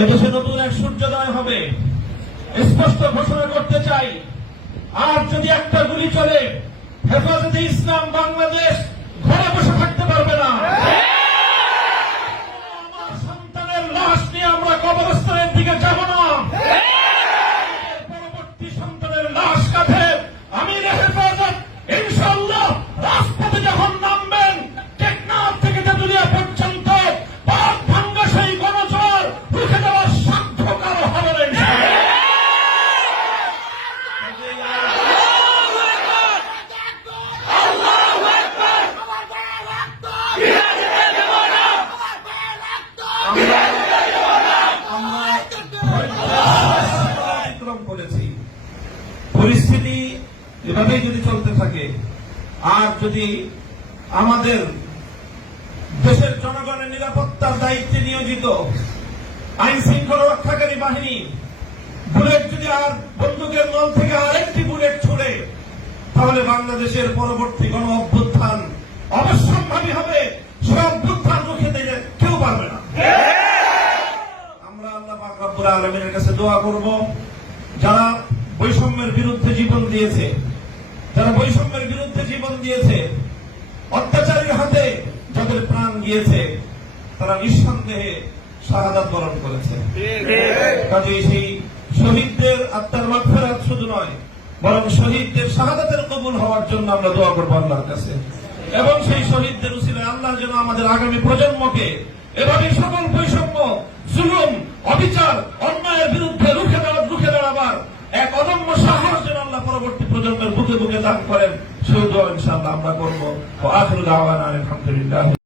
এদেশে নতুন এক সূর্যোদয় হবে, স্পষ্ট ঘোষণা করতে চাই। আর যদি একটা গুলি চলে, হেফাজতে ইসলাম বাংলাদেশ ঘরে বসে থাকতে পারবে না। আমার সন্তানের লাশ নিয়ে আমরা কবরস্থানের দিকে যাব না। পরবর্তী সন্তানের লাশ কাঁধে আমির হেফাজত ইনশাআল্লাহ রাজপথে যখন নামবেন, টেকনাফ থেকে তেঁতুলিয়া পর্যন্ত পাক ভাঙ্গা সেই গণজোয়ার রুখে দেওয়ার সাধ্য কারো হবে না। পরিস্থিতি এভাবেই যদি চলতে থাকে, আর যদি আমাদের দেশের জনগণের নিরাপত্তার দায়িত্বে নিয়োজিত আইন শৃঙ্খলা রক্ষাকারী বাহিনী বুলেট যদি আর বন্দুকের নল থেকে আরেকটি বুলেট ছুড়ে, তাহলে বাংলাদেশের পরবর্তী গণ অভ্যুত্থান অবশ্যম্ভাবী হবে। সে অভ্যুত্থান রুখে দিতে কেউ পারবে না। আমরা আল্লাহ পাক রব্বুল আলামিনের কাছে দোয়া করব, যারা বৈষম্যের বিরুদ্ধে জীবন দিয়েছে, অত্যাচারীর হাতে যাদের প্রাণ গিয়েছে, তারা নিঃসন্দেহে শাহাদাত বরণ করেছে। কাজে সেই শহীদদের আত্মার মাগফিরাত শুধু নয়, বরং শহীদদের শাহাদাতের কবুল হওয়ার জন্য আমরা দোয়া করবো আল্লাহর কাছে। এবং সেই শহীদদের উসিলায় আল্লাহ যেন আমাদের আগামী প্রজন্মকে এভাবে সকল বৈষম্য, জুলুম, অবিচার, অন্যায়ের বিরুদ্ধে রুখে দাঁড়াবার এক অদম্য সাহস যেন আল্লাহ পরবর্তী প্রজন্মের বুকে বুকে দান করেন, সেই দোয়া ইনশাআল্লাহ আমরা করবো। আখিরু দাওয়ানা আলহামদুলিল্লাহ।